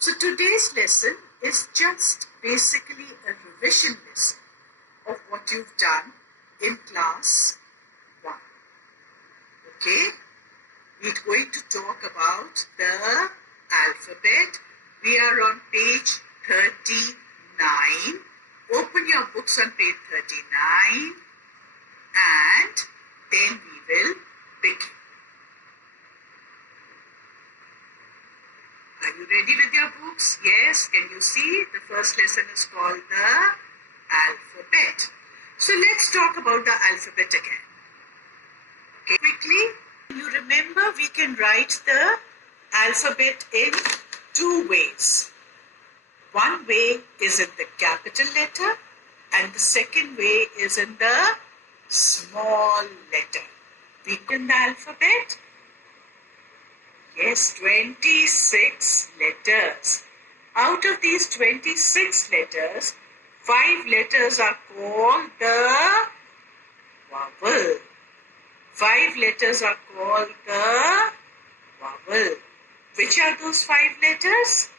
So today's lesson is just basically a revision lesson of what you've done in class 1. Okay? We're going to talk about the alphabet. We are on page 39. Open your books on page 39 and then we will begin. Are you ready with your books? Yes. Can you see? The first lesson is called the alphabet. So let's talk about the alphabet again. Okay. Quickly, you remember we can write the alphabet in 2 ways. One way is in the capital letter and the second way is in the small letter. We can the alphabet. Yes, 26 letters. Out of these 26 letters, 5 letters are called the vowel. 5 letters are called the vowel. Which are those 5 letters?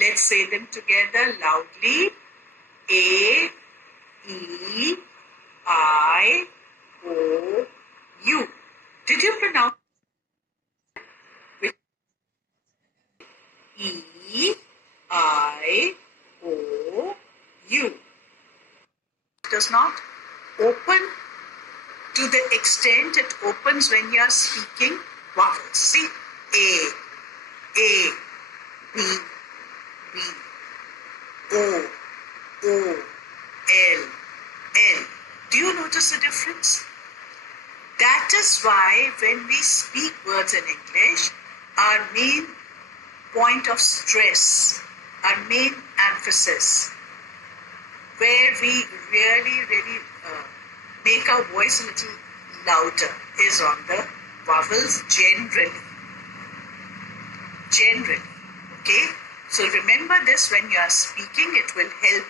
Let's say them together loudly. A, E, I, O, U. Did you pronounce E, I, O, U? Does not open to the extent it opens when you are speaking vowels. See, A, B, B, O, L. Do you notice the difference? That is why when we speak words in English, our main point of stress, our main emphasis, where we really make our voice a little louder is on the vowels generally. Okay? So remember this when you are speaking, it will help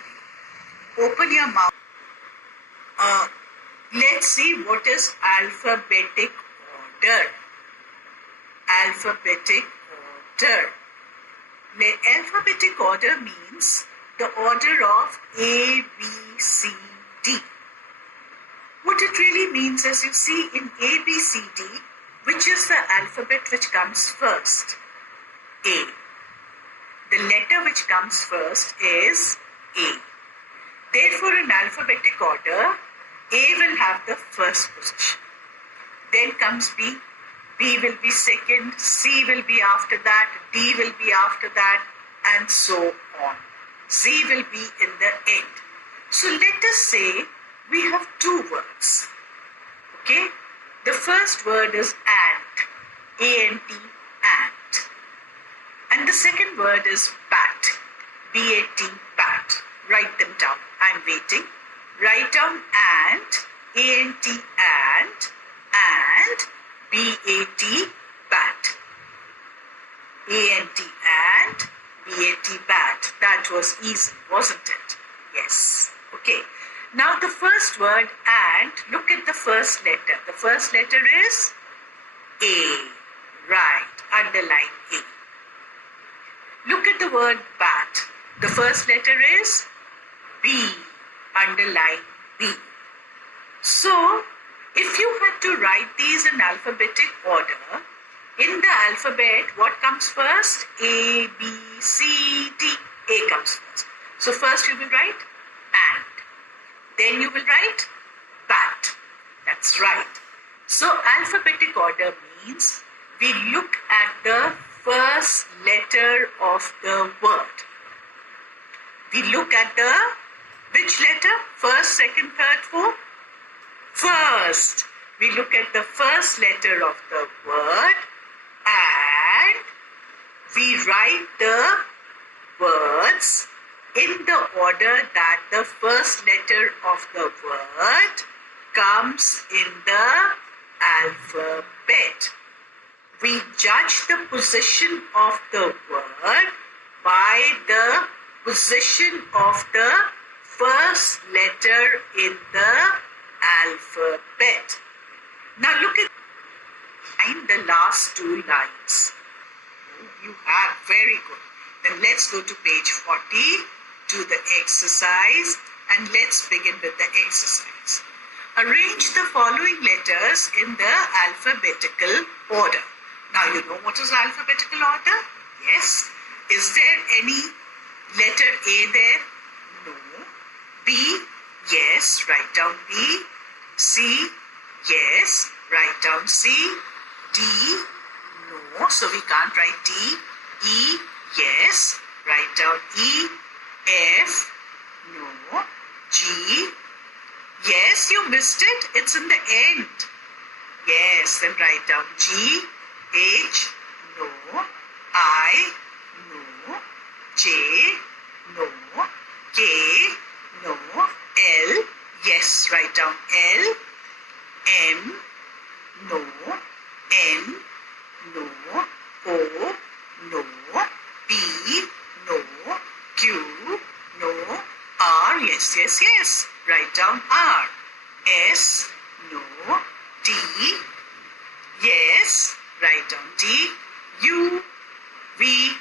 you. Open your mouth. Let's see what is alphabetic order. Alphabetic order. The alphabetic order means the order of A, B, C, D. What it really means is, you see, in A, B, C, D, which is the alphabet which comes first? A. The letter which comes first is A. Therefore, in alphabetic order, A will have the first position. Then comes B. B will be second, C will be after that, D will be after that, and so on. Z will be in the end. So let us say we have 2 words. Okay? The first word is ant, A-N-T, ant. And the second word is bat, B-A-T, bat. Write them down. I'm waiting. Write down ant, A-N-T, ant, and B-A-T, bat. A-N-T, ant, B-A-T, bat. That was easy, wasn't it? Yes. Okay. Now the first word, ant, look at the first letter. The first letter is A. Right. Underline A. Look at the word bat. The first letter is B. Underline B. So, if you had to write these in alphabetic order, in the alphabet, what comes first? A, B, C, D. A comes first. So first you will write ant. Then you will write bat. That's right. So alphabetic order means we look at the first letter of the word. We look at the which letter? First, second, third, fourth? First. We look at the first letter of the word and we write the words in the order that the first letter of the word comes in the alphabet. We judge the position of the word by the position of the first letter in the alphabet. Now look at the last 2 lines. You have. Very good. Then let's go to page 40, do the exercise, and let's begin with the exercise. Arrange the following letters in the alphabetical order. Now you know what is alphabetical order? Yes. Is there any letter A there? No. B? Yes. Write down B. C? Yes. Write down C. D? No. So we can't write D. E? Yes. Write down E. F? No. G? Yes, you missed it. It's in the end. Yes, then write down G. H? No. I? No. J? No. K? No. L? Yes, write down L. M? No. N? No. O? No. P? No. Q? No. R? Yes, yes, yes. Write down R. S? No. T? Yes. Write down T. U? V?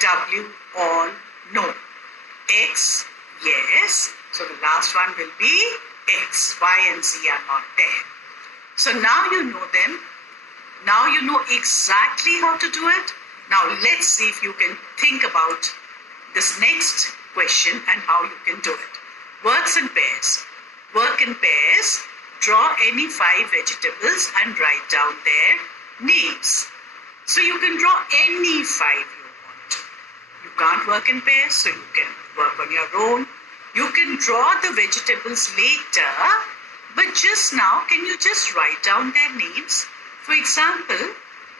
W? All? No. X? Yes. So the last one will be X. Y and Z are not there. So now you know them. Now you know exactly how to do it. Now let's see if you can think about this next question and how you can do it. Works in pairs. Work in pairs. Draw any 5 vegetables and write down their names. So you can draw any 5 you want. You can't work in pairs, so you can work on your own. You can draw the vegetables later, but just now, can you just write down their names? For example,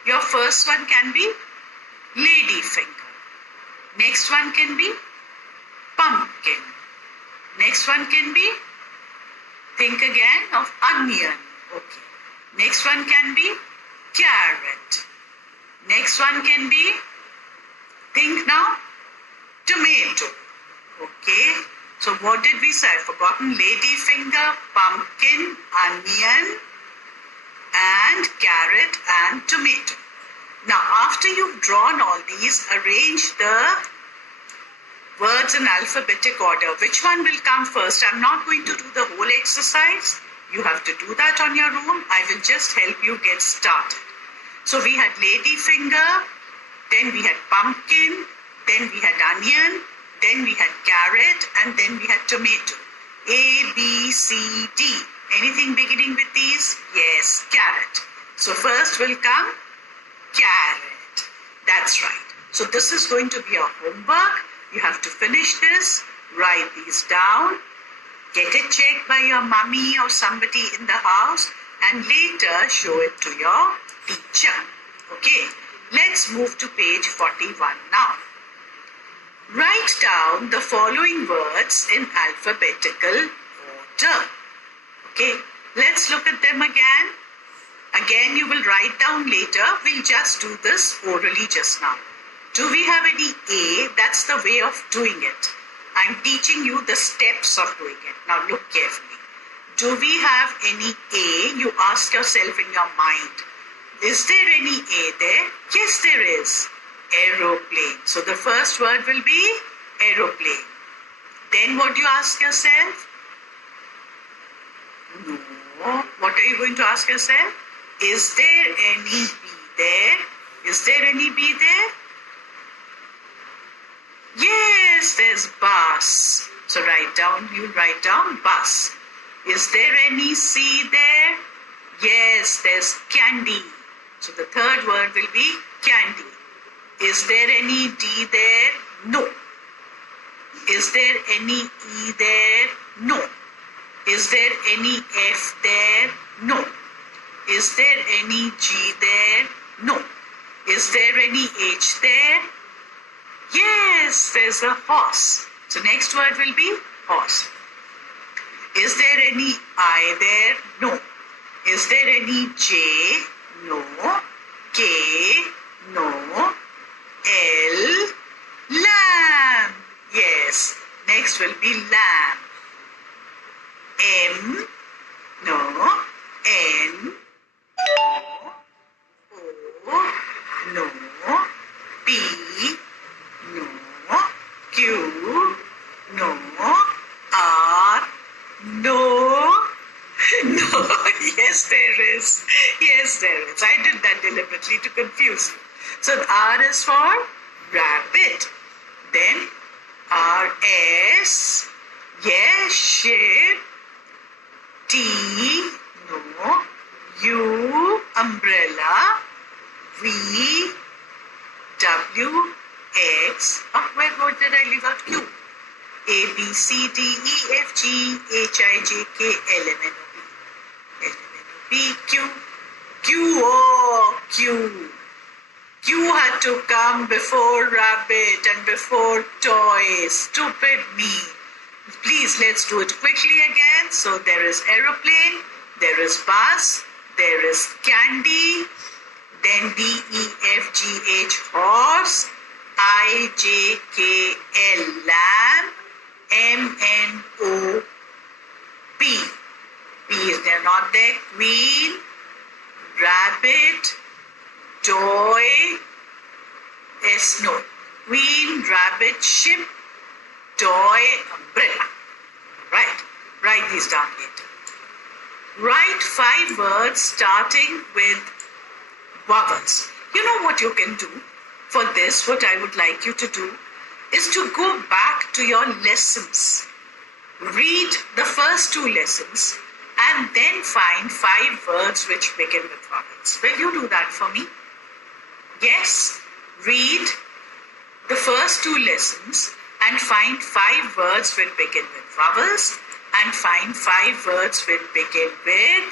your first one can be ladyfinger. Next one can be pumpkin. Next one can be, think again of onion. Okay. Next one can be carrot. Next one can be, think now, tomato. Okay. So what did we say? I've forgotten. Ladyfinger, pumpkin, onion, and carrot and tomato. Now after you've drawn all these, arrange the words in alphabetic order. Which one will come first? I'm not going to do the whole exercise. You have to do that on your own. I will just help you get started. So we had ladyfinger, then we had pumpkin, then we had onion, then we had carrot, and then we had tomato. A, B, C, D. Anything beginning with these? Yes, carrot. So first will come carrot. That's right. So this is going to be your homework. You have to finish this, write these down, get it checked by your mummy or somebody in the house, and later show it to your teacher. Okay, let's move to page 41 now. Write down the following words in alphabetical order. Okay, let's look at them again. Again, you will write down later. We'll just do this orally just now. Do we have any A? That's the way of doing it. I'm teaching you the steps of doing it. Now look carefully. Do we have any A? You ask yourself in your mind. Is there any A there? Yes, there is. Aeroplane. So the first word will be aeroplane. Then what do you ask yourself? No. What are you going to ask yourself? Is there any B there? Is there any B there? Yes, there's bus. So you write down bus. Is there any C there? Yes, there's candy. So the third word will be candy. Is there any D there? No. Is there any E there? No. Is there any F there? No. Is there any G there? No. Is there any H there? Yes, there's a horse. So next word will be horse. Is there any I there? No. Is there any J? No. K? No. L? Lamb. Yes. Next will be lamb. M? No. N? No. O? No. P? likely to confuse you. So the R is for rabbit. Then R-S, yes, ship. T, no. U, umbrella. V, W, X. Oh, where did I leave out Q? A, B, C, D, E, F, G, H, I, J, K, L, M, N, O, P. L, M, N, O, P, Q. Q, O, Q. Q had to come before rabbit and before toy. Stupid me. Please, let's do it quickly again. So there is aeroplane, there is bus, there is candy, then D, E, F, G, H, horse, I, J, K, L, lamb, M, N, O, P. P is there not there. Queen, rabbit, toy, S, no. Queen, rabbit, ship, toy, umbrella. Right. Write these down later. Write 5 words starting with vowels. You know what you can do? For this, what I would like you to do is to go back to your lessons. Read the first 2 lessons and then find 5 words which begin with vowels. Will you do that for me? Yes. Read the first 2 lessons and find 5 words which begin with vowels and find 5 words which begin with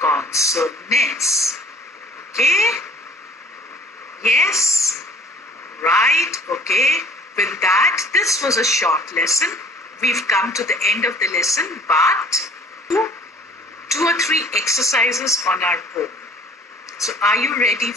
consonants. Okay? Yes? Right? Okay. With that, this was a short lesson. We've come to the end of the lesson, but 2 or 3 exercises on our own. So are you ready